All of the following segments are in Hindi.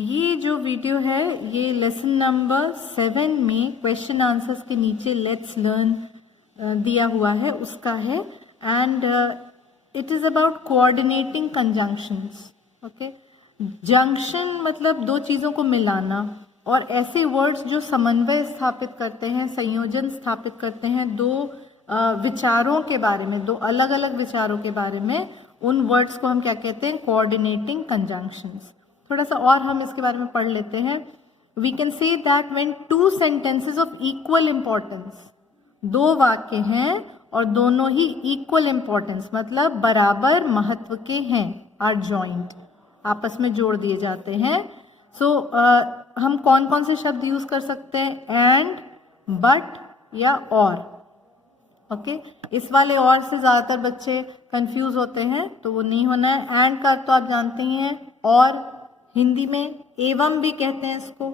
ये जो वीडियो है ये लेसन नंबर 7 में क्वेश्चन आंसर्स के नीचे लेट्स लर्न दिया हुआ है उसका है and it is about coordinating conjunctions. Okay, junction मतलब दो चीज़ों को मिलाना और ऐसे वर्ड्स जो समन्वय स्थापित करते हैं, संयोजन स्थापित करते हैं दो विचारों के बारे में, दो अलग अलग विचारों के बारे में, उन वर्ड्स को हम क्या कहते हैं? Coordinating conjunctions. थोड़ा सा और हम इसके बारे में पढ़ लेते हैं। We can say that when two sentences of equal importance, दो वाक्य हैं और दोनों ही इक्वल इम्पोर्टेंस मतलब बराबर महत्व के हैं, आर जॉइंट, आपस में जोड़ दिए जाते हैं। सो हम कौन कौन से शब्द यूज कर सकते हैं? एंड, बट या और। ओके, इस वाले और से ज्यादातर बच्चे कंफ्यूज होते हैं, तो वो नहीं होना है। एंड का तो आप जानते ही हैं, और हिंदी में एवं भी कहते हैं इसको,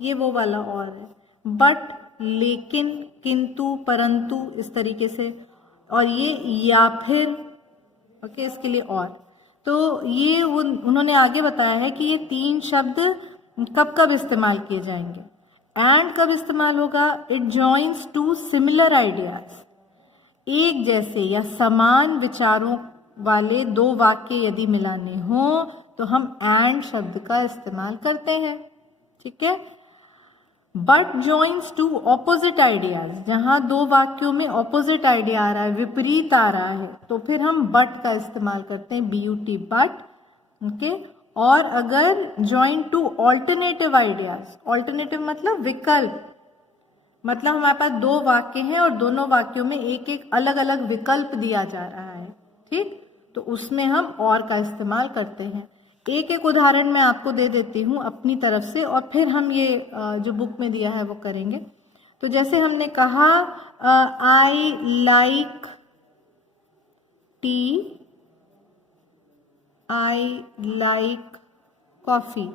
ये वो वाला और है। बट, लेकिन, किंतु, परंतु, इस तरीके से, और ये या फिर, ओके, इसके लिए और। तो ये उन्होंने आगे बताया है कि ये तीन शब्द कब कब इस्तेमाल किए जाएंगे। एंड कब इस्तेमाल होगा? It joins two similar ideas, एक जैसे या समान विचारों वाले दो वाक्य यदि मिलाने हो तो हम एंड शब्द का इस्तेमाल करते हैं। ठीक है। But joins two opposite ideas, जहां दो वाक्यों में ऑपोजिट आइडिया आ रहा है, विपरीत आ रहा है, तो फिर हम बट का इस्तेमाल करते हैं, BUT, बट। ओके, और अगर join two alternative ideas, alternative मतलब विकल्प, मतलब हमारे पास दो वाक्य हैं और दोनों वाक्यों में एक एक अलग अलग विकल्प दिया जा रहा है, ठीक, तो उसमें हम और का इस्तेमाल करते हैं। एक एक उदाहरण मैं आपको दे देती हूँ अपनी तरफ से और फिर हम ये जो बुक में दिया है वो करेंगे। तो जैसे हमने कहा I like T, I like coffee.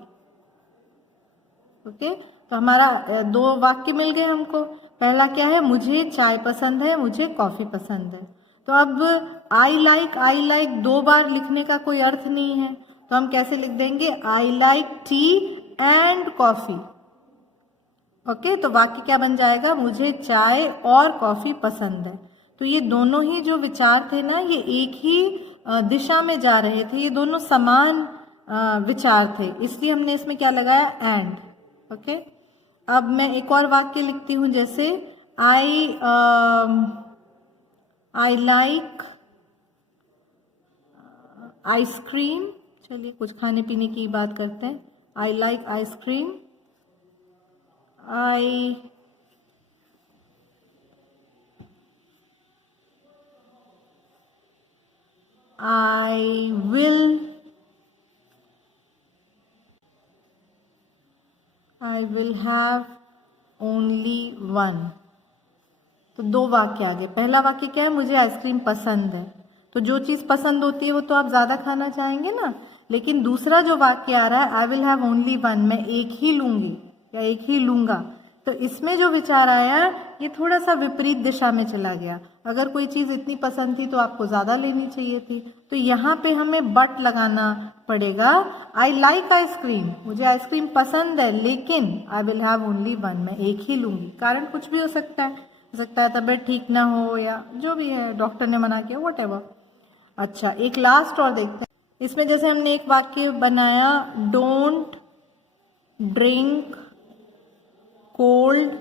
Okay, तो हमारा दो वाक्य मिल गए हमको। पहला क्या है? मुझे चाय पसंद है, मुझे कॉफी पसंद है। तो अब आई लाइक दो बार लिखने का कोई अर्थ नहीं है, तो हम कैसे लिख देंगे? I like T and coffee. Okay, तो वाक्य क्या बन जाएगा? मुझे चाय और कॉफी पसंद है। तो ये दोनों ही जो विचार थे ना, ये एक ही दिशा में जा रहे थे, ये दोनों समान विचार थे, इसलिए हमने इसमें क्या लगाया? एंड। ओके, अब मैं एक और वाक्य लिखती हूं, जैसे आई लाइक आइसक्रीम। चलिए कुछ खाने पीने की बात करते हैं। I like ice cream, I will have only one. तो दो वाक्य आ गए। पहला वाक्य क्या है? मुझे आइसक्रीम पसंद है। तो जो चीज पसंद होती है वो तो आप ज्यादा खाना चाहेंगे ना। लेकिन दूसरा जो वाक्य आ रहा है, I will have only one, मैं एक ही लूंगी या एक ही लूंगा, तो इसमें जो विचार आया ये थोड़ा सा विपरीत दिशा में चला गया। अगर कोई चीज इतनी पसंद थी तो आपको ज्यादा लेनी चाहिए थी, तो यहाँ पे हमें बट लगाना पड़ेगा। आई लाइक आइसक्रीम, मुझे आइसक्रीम पसंद है, लेकिन I will have only one, मैं एक ही लूंगी। कारण कुछ भी हो सकता है तबीयत ठीक ना हो या जो भी है, डॉक्टर ने मना किया, व्हाटएवर। अच्छा, एक लास्ट और देखते हैं। इसमें जैसे हमने एक वाक्य बनाया, don't drink cold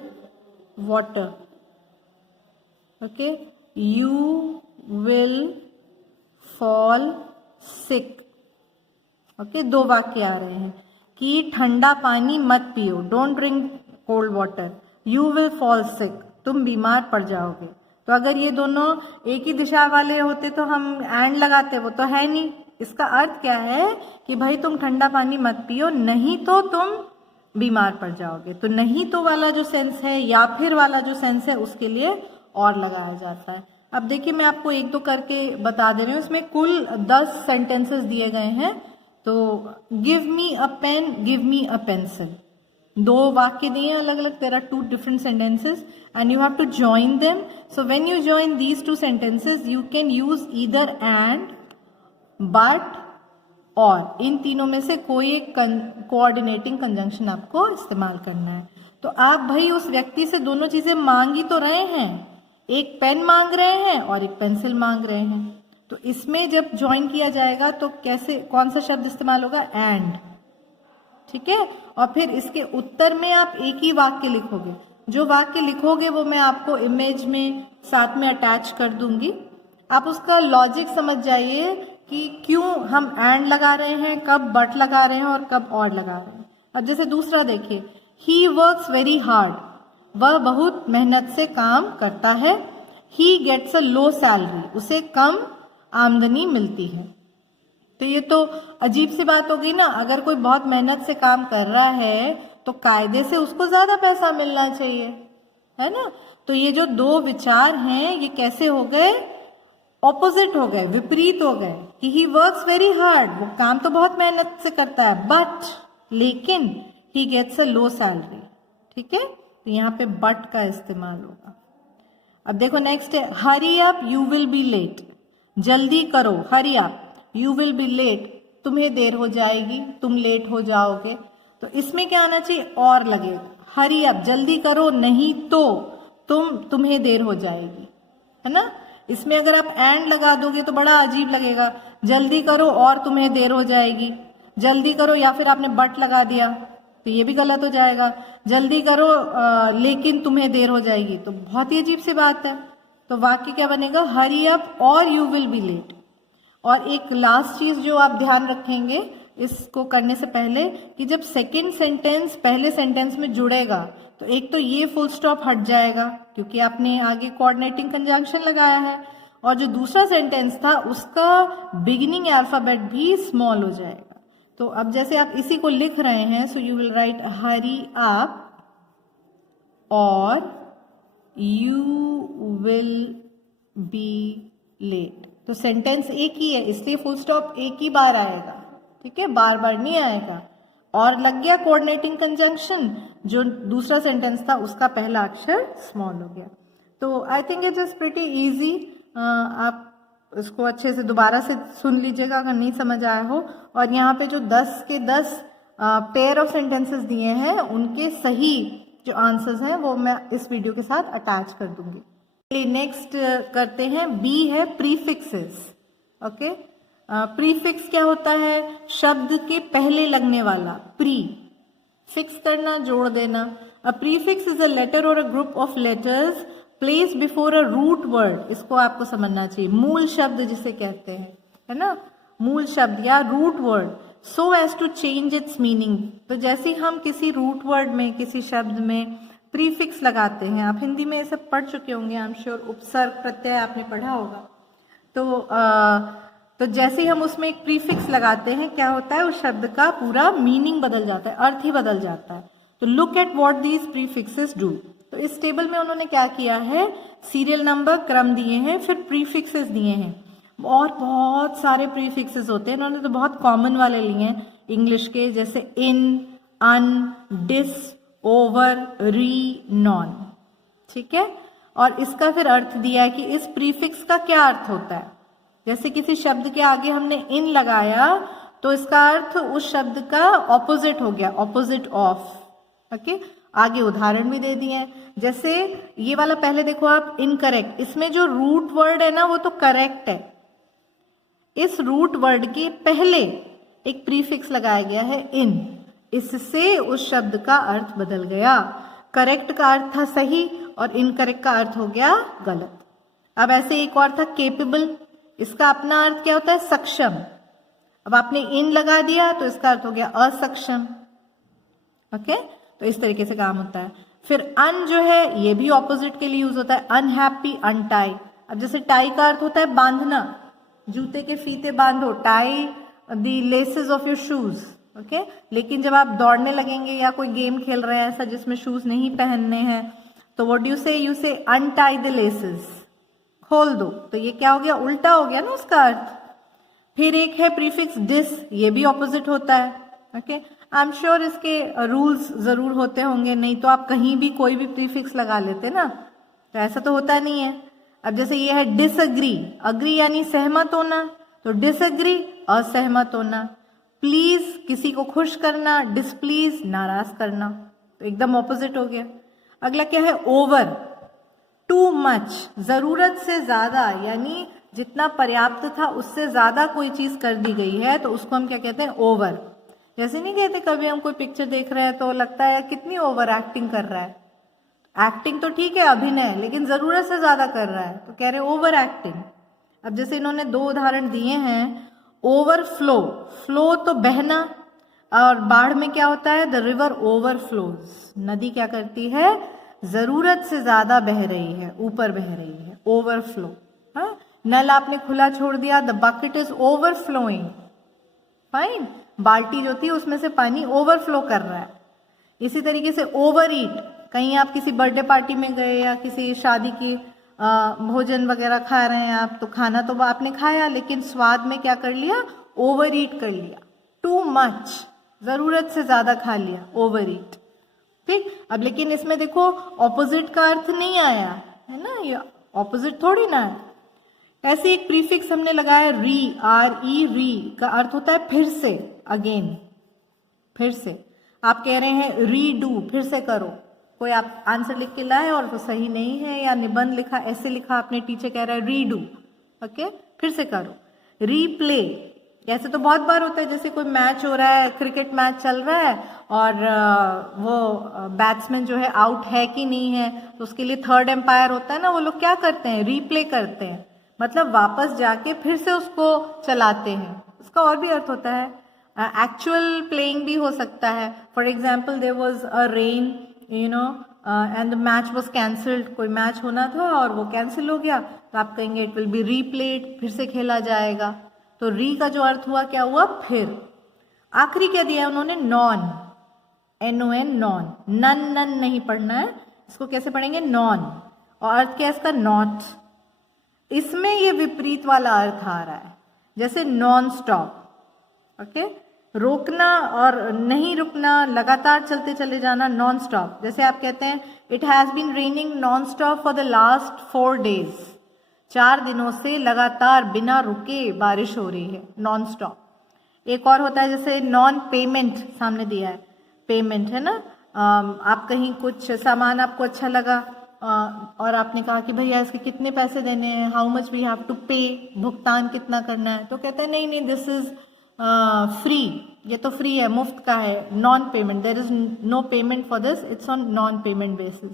water. Okay, you will fall sick. Okay, दो वाक्य आ रहे हैं कि ठंडा पानी मत पियो, don't drink cold water, you will fall sick, तुम बीमार पड़ जाओगे। तो अगर ये दोनों एक ही दिशा वाले होते तो हम एंड लगाते, वो तो है नहीं। इसका अर्थ क्या है कि भाई तुम ठंडा पानी मत पियो, नहीं तो तुम बीमार पड़ जाओगे। तो नहीं तो वाला जो सेंस है या फिर वाला जो सेंस है उसके लिए और लगाया जाता है। अब देखिए मैं आपको एक दो करके बता दे रही हूँ। इसमें कुल 10 सेंटेंसेस दिए गए हैं। तो give me a pen, give me a pencil, दो वाक्य दिए अलग अलग, there are 2 different sentences and you have to join them. So when you join these 2 sentences you can use either and, but, और, इन तीनों में से कोई एक कोऑर्डिनेटिंग कंजंक्शन आपको इस्तेमाल करना है। तो आप भाई उस व्यक्ति से दोनों चीजें मांग ही तो रहे हैं, एक पेन मांग रहे हैं और एक पेंसिल मांग रहे हैं। तो इसमें जब ज्वाइन किया जाएगा तो कैसे, कौन सा शब्द इस्तेमाल होगा, एंड, ठीक है। और फिर इसके उत्तर में आप एक ही वाक्य लिखोगे। जो वाक्य लिखोगे वो मैं आपको इमेज में साथ में अटैच कर दूंगी। आप उसका लॉजिक समझ जाइए कि क्यों हम एंड लगा रहे हैं, कब बट लगा रहे हैं और कब और लगा रहे हैं। अब जैसे दूसरा देखिए, ही वर्क्स वेरी हार्ड, वह बहुत मेहनत से काम करता है। He gets a low salary, उसे कम आमदनी मिलती है। तो ये तो अजीब सी बात हो गई ना, अगर कोई बहुत मेहनत से काम कर रहा है तो कायदे से उसको ज्यादा पैसा मिलना चाहिए, है ना। तो ये जो दो विचार हैं ये कैसे हो गए, ऑपोजिट हो गए, विपरीत हो गए कि ही वर्क्स वेरी हार्ड, वो काम तो बहुत मेहनत से करता है, बट, लेकिन he gets a low salary, ठीक है। तो यहाँ पे बट का इस्तेमाल होगा। अब देखो नेक्स्ट है, hurry up you will be late, जल्दी करो, hurry up you will be late, तुम्हें देर हो जाएगी, तुम लेट हो जाओगे। तो इसमें क्या आना चाहिए, और लगेगा, हरी अप जल्दी करो, नहीं तो तुम्हें देर हो जाएगी, है ना। इसमें अगर आप एंड लगा दोगे तो बड़ा अजीब लगेगा, जल्दी करो और तुम्हें देर हो जाएगी, जल्दी करो, या फिर आपने बट लगा दिया तो ये भी गलत हो जाएगा, जल्दी करो लेकिन तुम्हें देर हो जाएगी, तो बहुत ही अजीब सी बात है। तो वाक्य क्या बनेगा, हरी अप और यू विल बी लेट। और एक लास्ट चीज जो आप ध्यान रखेंगे इसको करने से पहले, कि जब सेकंड सेंटेंस पहले सेंटेंस में जुड़ेगा तो एक तो ये फुल स्टॉप हट जाएगा क्योंकि आपने आगे कोऑर्डिनेटिंग कंजंक्शन लगाया है, और जो दूसरा सेंटेंस था उसका बिगिनिंग अल्फाबेट भी स्मॉल हो जाएगा। तो अब जैसे आप इसी को लिख रहे हैं, so you will write hurry up और यू विल बी लेट। तो सेंटेंस एक ही है इसलिए फुल स्टॉप एक ही बार आएगा, ठीक है, बार बार नहीं आएगा। और लग गया कोऑर्डिनेटिंग कंजंक्शन, जो दूसरा सेंटेंस था उसका पहला अक्षर स्मॉल हो गया। तो I think it is pretty easy. आप इसको अच्छे से दोबारा से सुन लीजिएगा अगर नहीं समझ आया हो। और यहाँ पे जो 10 के 10 पेयर ऑफ सेंटेंसेस दिए हैं उनके सही जो आंसर्स हैं वो मैं इस वीडियो के साथ अटैच कर दूंगी। नेक्स्ट करते हैं, बी है प्रीफिक्सेस। ओके, प्रीफिक्स क्या होता है, शब्द के पहले लगने वाला, प्री फिक्स करना, जोड़ देना। A prefix is a letter और a group of letters place before a root word. इसको आपको समझना चाहिए, मूल शब्द जिसे कहते हैं, है ना, मूल शब्द या root word, so as to change its meaning. तो जैसे हम किसी रूट वर्ड में, किसी शब्द में प्रीफिक्स लगाते हैं, आप हिंदी में ये सब पढ़ चुके होंगे, आई एम श्योर, उपसर्ग प्रत्यय आपने पढ़ा होगा। तो जैसे ही हम उसमें एक प्रीफिक्स लगाते हैं क्या होता है, उस शब्द का पूरा मीनिंग बदल जाता है, अर्थ ही बदल जाता है। तो look at what these prefixes do. तो इस टेबल में उन्होंने क्या किया है, सीरियल नंबर क्रम दिए हैं, फिर प्रीफिक्सेस दिए हैं, और बहुत सारे प्रीफिक्सेस होते हैं। उन्होंने तो बहुत कॉमन वाले लिए हैं इंग्लिश के, जैसे इन, अन, डिस, ओवर, री, नॉन, ठीक है। और इसका फिर अर्थ दिया है कि इस प्रीफिक्स का क्या अर्थ होता है। जैसे किसी शब्द के आगे हमने इन लगाया तो इसका अर्थ उस शब्द का ऑपोजिट हो गया, ऑपोजिट ऑफ। ओके, आगे उदाहरण भी दे दिए हैं, जैसे ये वाला पहले देखो आप, इनकरेक्ट, इसमें जो रूट वर्ड है ना वो तो करेक्ट है, इस रूट वर्ड के पहले एक प्रीफिक्स लगाया गया है इन, इससे उस शब्द का अर्थ बदल गया। करेक्ट का अर्थ था सही और इनकरेक्ट का अर्थ हो गया गलत। अब ऐसे एक और था केपेबल, इसका अपना अर्थ क्या होता है, सक्षम। अब आपने इन लगा दिया तो इसका अर्थ हो गया असक्षम। ओके, तो इस तरीके से काम होता है। फिर अन जो है ये भी ऑपोजिट के लिए यूज होता है, अनहैप्पी, अनटाई। अब जैसे टाई का अर्थ होता है बांधना, जूते के फीते बांधो, tie the laces of your shoes. Okay, लेकिन जब आप दौड़ने लगेंगे या कोई गेम खेल रहे हैं ऐसा जिसमें शूज नहीं पहनने हैं तो व्हाट डू यू से अनटाई द लेसेस, खोल दो। तो ये क्या हो गया, उल्टा हो गया ना उसका अर्थ। फिर एक है प्रीफिक्स डिस, ये भी ऑपोजिट होता है। ओके, आई एम श्योर इसके रूल्स जरूर होते होंगे, नहीं तो आप कहीं भी कोई भी प्रीफिक्स लगा लेते ना, तो ऐसा तो होता नहीं है। अब जैसे ये है डिसएग्री, अग्री यानी सहमत होना, तो डिसएग्री असहमत होना। प्लीज किसी को खुश करना, डिसप्लीज नाराज करना, तो एकदम ऑपोजिट हो गया। अगला क्या है, ओवर, टू मच, जरूरत से ज्यादा, यानी जितना पर्याप्त था उससे ज्यादा कोई चीज कर दी गई है तो उसको हम क्या कहते हैं, ओवर। जैसे नहीं कहते कभी हम कोई पिक्चर देख रहे हैं तो लगता है कितनी ओवर एक्टिंग कर रहा है, एक्टिंग तो ठीक है अभिनय, लेकिन जरूरत से ज्यादा कर रहा है तो कह रहे ओवर एक्टिंग। अब जैसे इन्होंने 2 उदाहरण दिए हैं, ओवरफ्लो, फ्लो तो बहना, और बाढ़ में क्या होता है, द रिवर ओवरफ्लोज, नदी क्या करती है, जरूरत से ज्यादा बह रही है, ऊपर बह रही है, ओवरफ्लो। हाँ, नल आपने खुला छोड़ दिया, the bucket is overflowing, fine, बाल्टी जो थी उसमें से पानी ओवरफ्लो कर रहा है। इसी तरीके से ओवर ईट, कहीं आप किसी बर्थडे पार्टी में गए या किसी शादी की भोजन वगैरह खा रहे हैं आप, तो खाना तो आपने खाया लेकिन स्वाद में क्या कर लिया, ओवर ईट कर लिया। टू मच, जरूरत से ज्यादा खा लिया, ओवर ईट। ठीक, अब लेकिन इसमें देखो ऑपोजिट का अर्थ नहीं आया है ना, ये ऑपोजिट थोड़ी ना है। ऐसे एक प्रीफिक्स हमने लगाया री, आर ई, री का अर्थ होता है फिर से, अगेन, फिर से। आप कह रहे हैं रीडू, फिर से करो, कोई आप आंसर लिख के लाए और वो सही नहीं है, या निबंध लिखा, ऐसे लिखा आपने, टीचर कह रहा है रीडू, ओके, फिर से करो। रीप्ले, ऐसे तो बहुत बार होता है, जैसे कोई मैच हो रहा है, क्रिकेट मैच चल रहा है और वो बैट्समैन जो है आउट है कि नहीं है, तो उसके लिए थर्ड एम्पायर होता है ना, वो लोग क्या करते हैं, रीप्ले करते हैं, मतलब वापस जाके फिर से उसको चलाते हैं। उसका और भी अर्थ होता है, एक्चुअल प्लेइंग भी हो सकता है। For example there was a rain, you know, and the match was cancelled, कोई मैच होना था और वो कैंसिल हो गया, तो आप कहेंगे इट विल बी रीप्लेड, फिर से खेला जाएगा। तो री का जो अर्थ हुआ क्या हुआ, फिर। आखिरी क्या दिया है उन्होंने, non, NON, non, nun, nun नहीं पढ़ना है, इसको कैसे पढ़ेंगे, नॉन, और अर्थ क्या है इसका, नॉट। इसमें ये विपरीत वाला अर्थ आ रहा है, जैसे नॉन स्टॉप, ओके, रोकना और नहीं रुकना, लगातार चलते चले जाना, नॉन स्टॉप। जैसे आप कहते हैं it has been raining non stop for the last 4 days, 4 दिनों से लगातार बिना रुके बारिश हो रही है, नॉन स्टॉप। एक और होता है जैसे नॉन पेमेंट, सामने दिया है पेमेंट, है ना, आप कहीं कुछ सामान आपको अच्छा लगा और आपने कहा कि भैया इसके कितने पैसे देने हैं, how much we have to pay, भुगतान कितना करना है, तो कहते हैं नहीं नहीं दिस इज फ्री, ये तो फ्री है, मुफ्त का है, non payment, there is no payment for this, it's on non payment basis.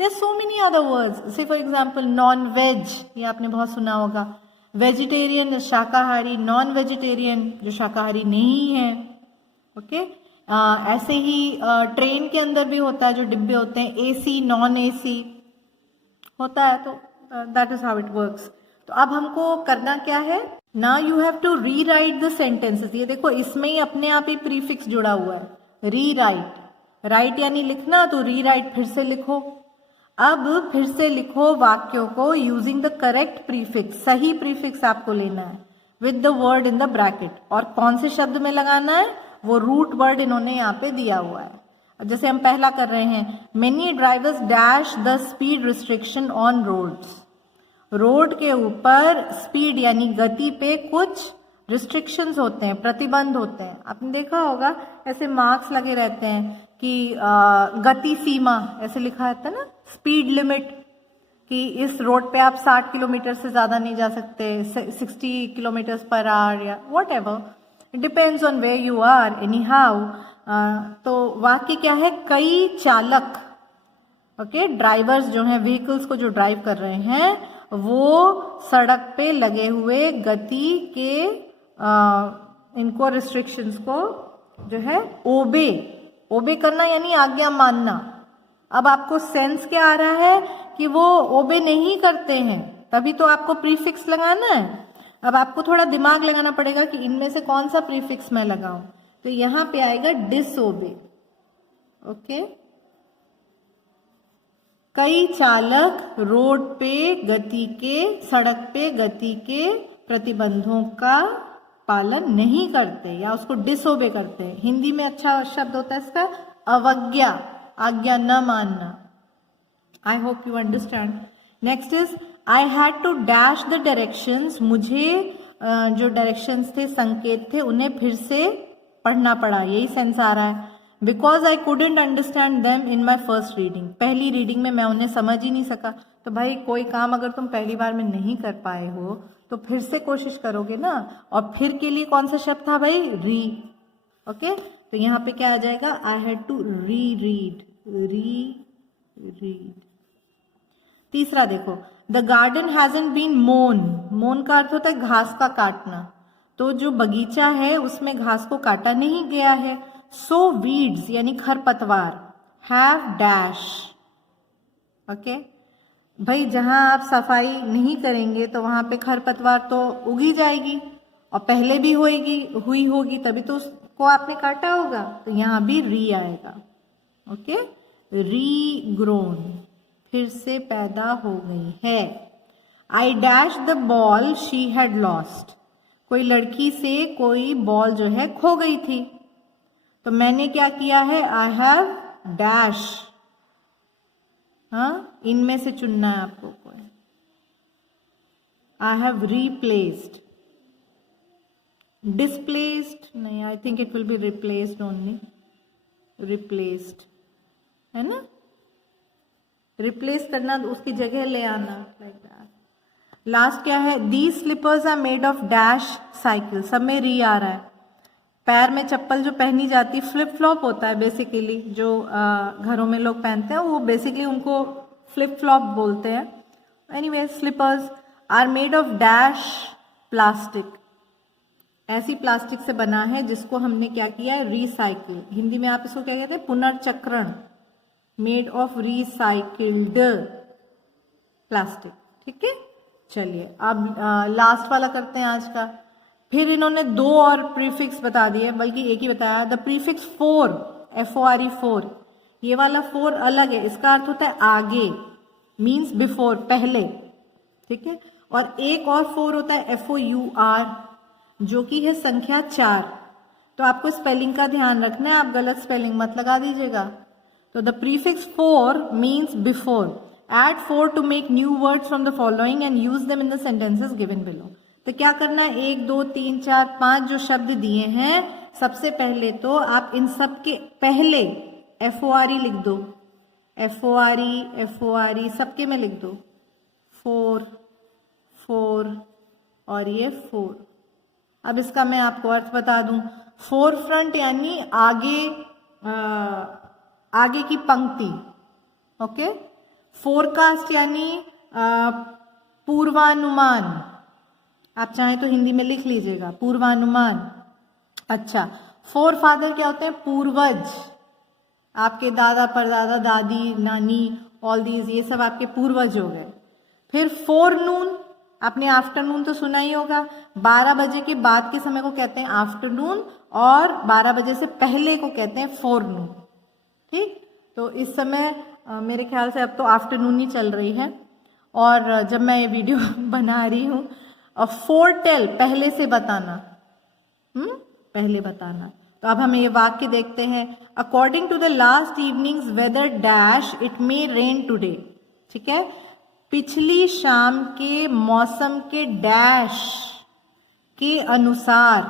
There so many other words, say for example non veg, ये आपने बहुत सुना होगा, वेजिटेरियन शाकाहारी, नॉन वेजिटेरियन जो शाकाहारी नहीं है, ओके। ऐसे ही ट्रेन के अंदर भी होता है, जो डिब्बे होते हैं, AC नॉन AC होता है, तो that is how it works. तो अब हमको करना क्या है, now you have to rewrite the sentences. ये देखो इसमें ही अपने आप ही प्रीफिक्स जुड़ा हुआ है, री राइट, राइट यानी लिखना, तो री राइट फिर से लिखो। अब फिर से लिखो वाक्यों को यूजिंग द करेक्ट प्रीफिक्स, सही प्रीफिक्स आपको लेना है, with the word in the bracket, और कौन से शब्द में लगाना है, वो रूट वर्ड इन्होंने यहाँ पे दिया हुआ है। अब जैसे हम पहला कर रहे हैं, many drivers dash the speed restriction on roads, road के ऊपर स्पीड यानी गति पे कुछ रिस्ट्रिक्शंस होते हैं, प्रतिबंध होते हैं। आपने देखा होगा ऐसे मार्क्स लगे रहते हैं कि गति सीमा ऐसे लिखा रहता है ना, स्पीड लिमिट, कि इस रोड पे आप 60 किलोमीटर से ज्यादा नहीं जा सकते, 60 किलोमीटर पर आवर, या whatever, it depends on where you are, anyhow. तो वाक्य क्या है, कई चालक, ओके, ड्राइवर्स जो हैं, व्हीकल्स को जो ड्राइव कर रहे हैं, वो सड़क पे लगे हुए गति के इनको रिस्ट्रिक्शंस को जो है ओबे करना यानी आज्ञा मानना। अब आपको सेंस क्या आ रहा है कि वो ओबे नहीं करते हैं, तभी तो आपको प्रीफिक्स लगाना है। अब आपको थोड़ा दिमाग लगाना पड़ेगा कि इनमें से कौन सा प्रीफिक्स मैं लगाऊं, तो यहां पे आएगा डिसओबे, ओके। कई चालक रोड पे गति के, सड़क पे गति के प्रतिबंधों का पालन नहीं करते या उसको डिसओबे करते हैं। हिंदी में अच्छा शब्द होता है इसका अवज्ञा, आज्ञा न मानना। I hope you understand. Next is I had to dash the directions, मुझे जो डायरेक्शंस थे, संकेत थे, उन्हें फिर से पढ़ना पड़ा, यही सेंस आ रहा है। Because I couldn't understand them in my first reading, पहली रीडिंग में मैं उन्हें समझ ही नहीं सका। तो भाई कोई काम अगर तुम पहली बार में नहीं कर पाए हो तो फिर से कोशिश करोगे ना। और फिर के लिए कौन सा शब्द था भाई? री। ओके, तो यहाँ पे क्या आ जाएगा? I had to reread, reread. तीसरा देखो, द गार्डन हैजंट बीन मोन, मोन का अर्थ होता है घास का काटना, तो जो बगीचा है उसमें घास को काटा नहीं गया है। सो वीड्स यानी खरपतवार हैव डैश। ओके भाई, जहां आप सफाई नहीं करेंगे तो वहां पे खरपतवार तो उगी जाएगी और पहले भी हुई होगी, तभी तो उसको आपने काटा होगा। तो यहां भी री आएगा। ओके, री ग्रोन, फिर से पैदा हो गई है। I dash the ball she had lost, कोई लड़की से कोई बॉल जो है खो गई थी, तो मैंने क्या किया है? I have dash. हाँ, इनमें से चुनना है आपको कोई। आई हैव रिप्लेस्ड, डिस्प्लेस्ड नहीं, I think it will be replaced only, replaced है ना, रिप्लेस करना, उसकी जगह ले आना, लाइक दैट। लास्ट क्या है? These slippers are made of dash cycle, सब में री आ रहा है। पैर में चप्पल जो पहनी जाती है, फ्लिप फ्लॉप होता है बेसिकली, जो घरों में लोग पहनते हैं, वो बेसिकली उनको फ्लिप फ्लॉप बोलते हैं। Anyway, slippers are made of dash plastic, ऐसी प्लास्टिक से बना है जिसको हमने क्या किया है? रिसाइकिल। हिंदी में आप इसको क्या कहते हैं? पुनर्चक्रण, मेड ऑफ रिसाइकिल्ड प्लास्टिक। ठीक है, चलिए अब लास्ट वाला करते हैं आज का। फिर इन्होंने दो और प्रीफिक्स बता दिए, बल्कि एक ही बताया। द प्रीफिक्स फोर, FORE 4, ये वाला 4 अलग है, इसका अर्थ होता है आगे, मीन्स बिफोर, पहले। ठीक है, और एक और 4 होता है FOUR, जो कि है संख्या 4। तो आपको स्पेलिंग का ध्यान रखना है, आप गलत स्पेलिंग मत लगा दीजिएगा। तो the prefix 4 means before. Add 4 to make new words from the following and use them in the sentences given below. तो क्या करना है? 1 2 3 4 5 जो शब्द दिए हैं, सबसे पहले तो आप इन सब के पहले FORE लिख दो, FORE सबके में लिख दो, 4 4 और ये 4। अब इसका मैं आपको अर्थ बता दूं। फोर फ्रंट यानी आगे की पंक्ति। ओके, फोरकास्ट यानी पूर्वानुमान, आप चाहें तो हिंदी में लिख लीजिएगा, पूर्वानुमान। अच्छा, फोर फादर क्या होते हैं? पूर्वज, आपके दादा परदादा दादी नानी, ऑल दीज, ये सब आपके पूर्वज हो गए। फिर फोरनून, आपने आफ्टरनून तो सुना ही होगा, 12 बजे के बाद के समय को कहते हैं आफ्टरनून, और 12 बजे से पहले को कहते हैं फोरनून। ठीक, तो इस समय मेरे ख्याल से अब तो आफ्टरनून ही चल रही है। और जब मैं ये वीडियो बना रही हूँ, फोरटेल पहले से बताना, पहले बताना। तो अब हम ये वाक्य देखते हैं। According to the last evening's weather dash it may rain today. ठीक है, पिछली शाम के मौसम के डैश के अनुसार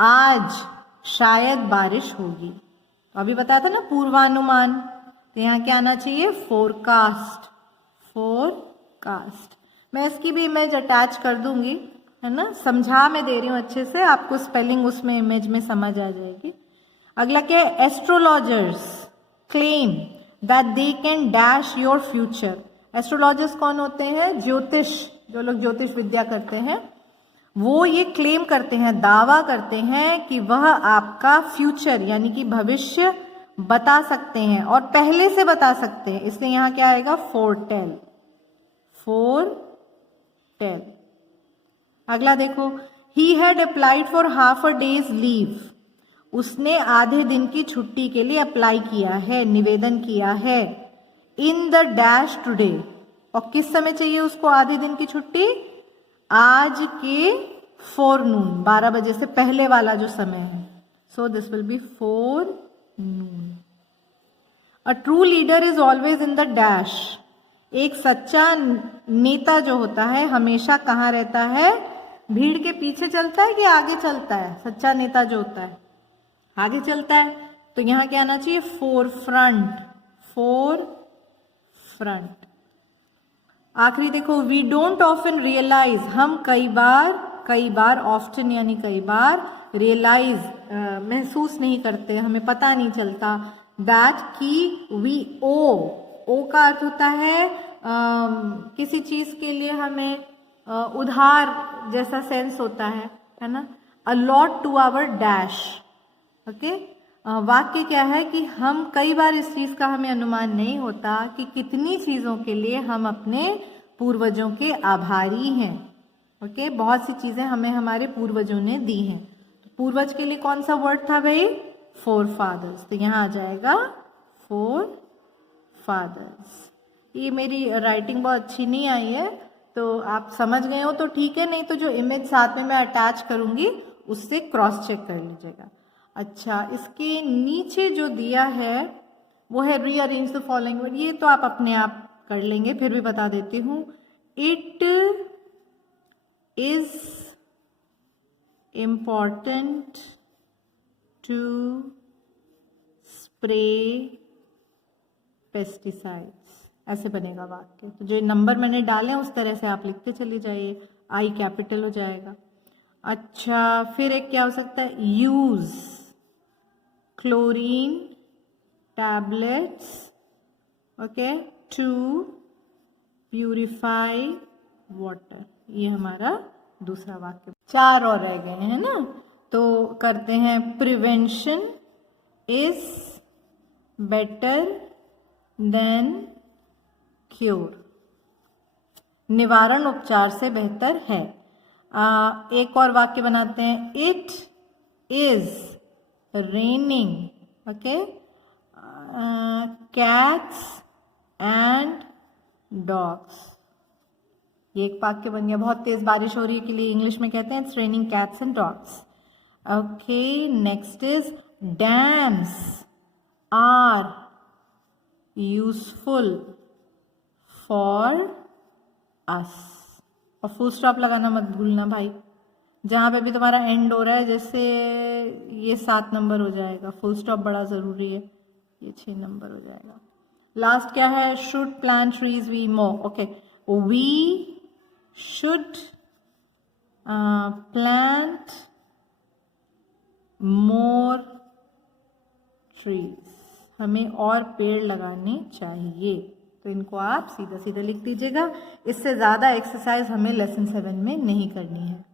आज शायद बारिश होगी। तो अभी बताया था ना पूर्वानुमान, तो यहाँ क्या आना चाहिए? Forecast, forecast. मैं इसकी भी इमेज अटैच कर दूंगी, है ना, समझा मैं दे रही हूँ अच्छे से, आपको स्पेलिंग उसमें इमेज में समझ आ जाएगी। अगला क्या है? Astrologers claim that they can dash your future. Astrologers कौन होते हैं? ज्योतिष, जो लोग ज्योतिष विद्या करते हैं, वो ये क्लेम करते हैं, दावा करते हैं कि वह आपका फ्यूचर यानी कि भविष्य बता सकते हैं, और पहले से बता सकते हैं। इसलिए यहाँ क्या आएगा? फोरटेल, फोरटेल। अगला देखो, he had applied for half a days leave. उसने आधे दिन की छुट्टी के लिए अप्लाई किया है, निवेदन किया है। इन द डैश टुडे, और किस समय चाहिए उसको आधे दिन की छुट्टी? आज के फोरनून, 12 बजे से पहले वाला जो समय है। So this will be फोरनून। A true leader is always in the dash. एक सच्चा नेता जो होता है हमेशा कहाँ रहता है? भीड़ के पीछे चलता है कि आगे चलता है? सच्चा नेता जो होता है आगे चलता है तो यहाँ क्या आना चाहिए, फोर फ्रंट, फोर फ्रंट। आखिरी देखो, वी डोंट ऑफन रियलाइज, हम कई बार ऑफ्टन यानी कई बार, रियलाइज महसूस नहीं करते, हमें पता नहीं चलता, दैट कि वी ओ का अर्थ होता है किसी चीज के लिए हमें उधार जैसा सेंस होता है ना, a lot to our dash. Okay, वाक्य क्या है कि हम कई बार इस चीज का हमें अनुमान नहीं होता कि कितनी चीजों के लिए हम अपने पूर्वजों के आभारी हैं। ओके, बहुत सी चीजें हमें हमारे पूर्वजों ने दी हैं। तो पूर्वज के लिए कौन सा वर्ड था भाई, फोर फादर्स, तो यहाँ आ जाएगा फोर फादर्स। ये मेरी राइटिंग बहुत अच्छी नहीं आई है, तो आप समझ गए हो तो ठीक है, नहीं तो जो इमेज साथ में मैं अटैच करूंगी उससे क्रॉस चेक कर लीजिएगा। अच्छा, इसके नीचे जो दिया है वो है रीअरेंज द फॉलोइंग वर्ड, ये तो आप अपने आप कर लेंगे, फिर भी बता देती हूँ। It is important to spray pesticides, ऐसे बनेगा वाक्य। तो जो नंबर मैंने डाले हैं उस तरह से आप लिखते चले जाइए, आई कैपिटल हो जाएगा। अच्छा, फिर एक क्या हो सकता है, use chlorine tablets, okay, to purify water, ये हमारा दूसरा वाक्य। 4 और रह गए हैं ना, तो करते हैं। Prevention is better than cure, निवारण उपचार से बेहतर है। एक और वाक्य बनाते हैं, it is raining, okay, cats and dogs, ये एक वाक्य बन गया। बहुत तेज बारिश हो रही है के लिए इंग्लिश में कहते हैं it's raining cats and dogs. Okay, next is dams are useful for us, और फुल स्टॉप लगाना मत भूलना भाई, जहां पे भी तुम्हारा एंड हो रहा है, जैसे ये 7 नंबर हो जाएगा, फुल स्टॉप बड़ा जरूरी है, ये 6 नंबर हो जाएगा। लास्ट क्या है, should plant trees we more, okay, we should plant more trees, हमें और पेड़ लगाने चाहिए। तो इनको आप सीधा सीधा लिख दीजिएगा, इससे ज़्यादा एक्सरसाइज हमें लेसन 7 में नहीं करनी है।